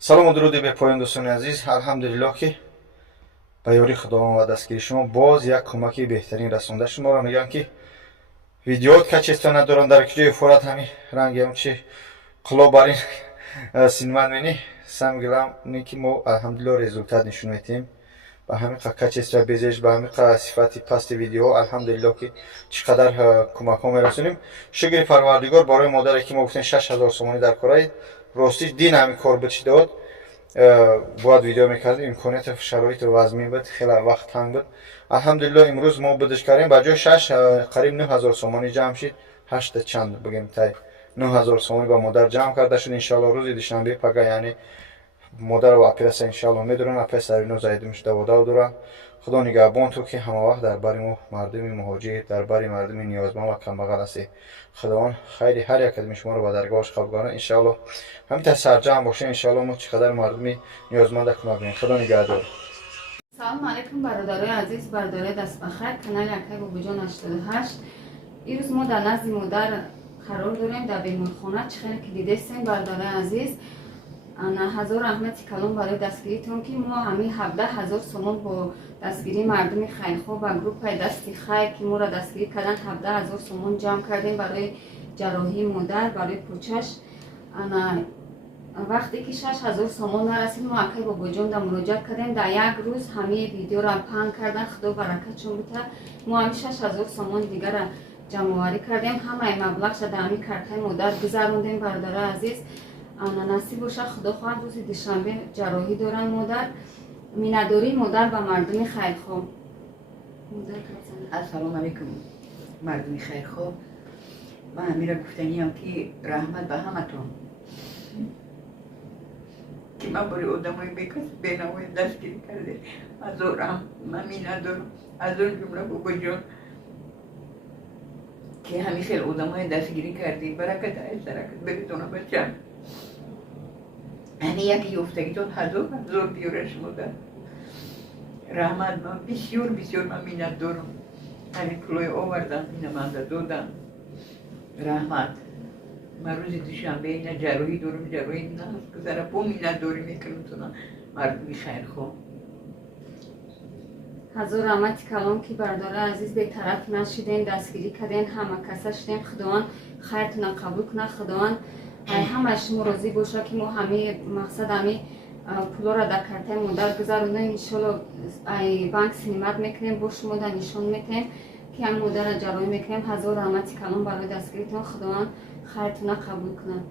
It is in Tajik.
салому дуруди бе поён дӯстони азиз, алҳамдулиллоҳ ки ба ёри худованд ва дастгири шумо боз як кӯмаки беҳтарин расонда шуморо мегӯям ки видеоот качеста надоранд дар киҷои форат ҳами ранги чи қулоб барин синмат мени сам гилам ки мо алҳамдулиллоҳ результат нишон метиҳем ба ҳамин качеста безеш ба ҳамин сифати пасти видеоҳо алҳамдулиллоҳ ки чӣ қадар кӯмакҳо мерасонем. шукри парвардигор барои модаре ки мо гуфтем 6000 сомонӣ дар кораи ростиш дин ҳамин кор бичи дод бояд видео мекардем имконият шароити вазми буд хеле вақт танг буд. алҳамдулиллоҳ имрӯз мо будиш кардем ба ҷои 6 қариб 9000 сомонӣ ҷамъ шид 8 чанд бигем тай 9000 сомонӣ ба модар ҷамъ карда шуд. иншоаллоҳ рӯзи душанбе пага яъне модар ва операсия иншоаллоҳ медоранд песари но заидумш давода дора. худо нигаҳбон ту ки ҳама вақт дар бари мо мардуми муҳоҷир дар бари мардуми ниёзманд ва камбағал ҳастӣ. худованд хайри ҳар як адами шуморо ба даргоҳаш қабул кунад. иншоаллоҳ ҳамин сарҷамъ бошем. иншоаллоҳ мо чӣ қадар мардуми ниёзманда кӯмак мекунем. худо нигаҳдор. салом алайкум бародарои азиз, бародарои дастбахайр, канали Акай Бобоҷон 88. ирӯз мо дар назди модар қарор дорем дар беморхона. чӣ хеле ки дидестем бародарои азиз, ана ҳазор раҳмати калон барои дастгиритон ки мо ҳамин 17000 сомон бо дастгирии мардуми хайрхоҳ ба группаи дасти хайр ки моро дастгирӣ кардан 17000 сомон ҷамъ кардем барои ҷарроҳии модар, барои почаш. ана вақте ки 6000 сомон нарасид мо Акай Бобоҷон да муроҷиат кардем. дар як рӯз ҳамаи видеоро паҳн кардан. худо баракатшон бута. мо ҳамин 6000 сомон дигара ҷамъоварӣ кардем. ҳамаи маблағша дар ҳамин картаи модар гузарондем бародарои азиз. ана насиб боша худо хоҳад рӯзи душанбе ҷарроҳӣ доранд модар. миннатдории модар ба мардуми хайрхоҳ. ассалому алайкум мардуми хайрхоҳ. ман ҳамира гуфтаниам ки раҳмат ба ҳаматон ки ман бори одамои бенавои дастгирӣ карде азорам. ман миннатдорам аз он ҷумла бобоҷон ки ҳамин хел одамои дастгирӣ кардӣ. баракат айсаракат беритона бачам. ҳамин яки ёфтагитон ҳазор биёра шумода. раҳмат. ман бисёр ман миннатдорам. ҳамин пулои овардам ина манда додам. раҳмат. ман рӯзи душанбе ина ҷарроҳӣ дорам. ҷарроҳӣ нағз гузара бо миннатдорӣ мекунам мардуми хайрхоҳ. ҳазор раҳмати калон ки бародарои азиз бетараф нашидем, дастгирӣ кардем, ҳама каса шидем. худованд хайртона қабул кунад. худованд ҳамаи шумо розӣ боша ки мо ҳамаи мақсад ҳамаи пулоро дар картаи модар гузарондем. иншоаллоҳ банк синимат мекунем бо шумо дар нишон метаҳем ки ҳамин модара ҷарроҳӣ мекунем. ҳазор раҳмати калон барои дастгиритон. худованд хайртона қабул кунад.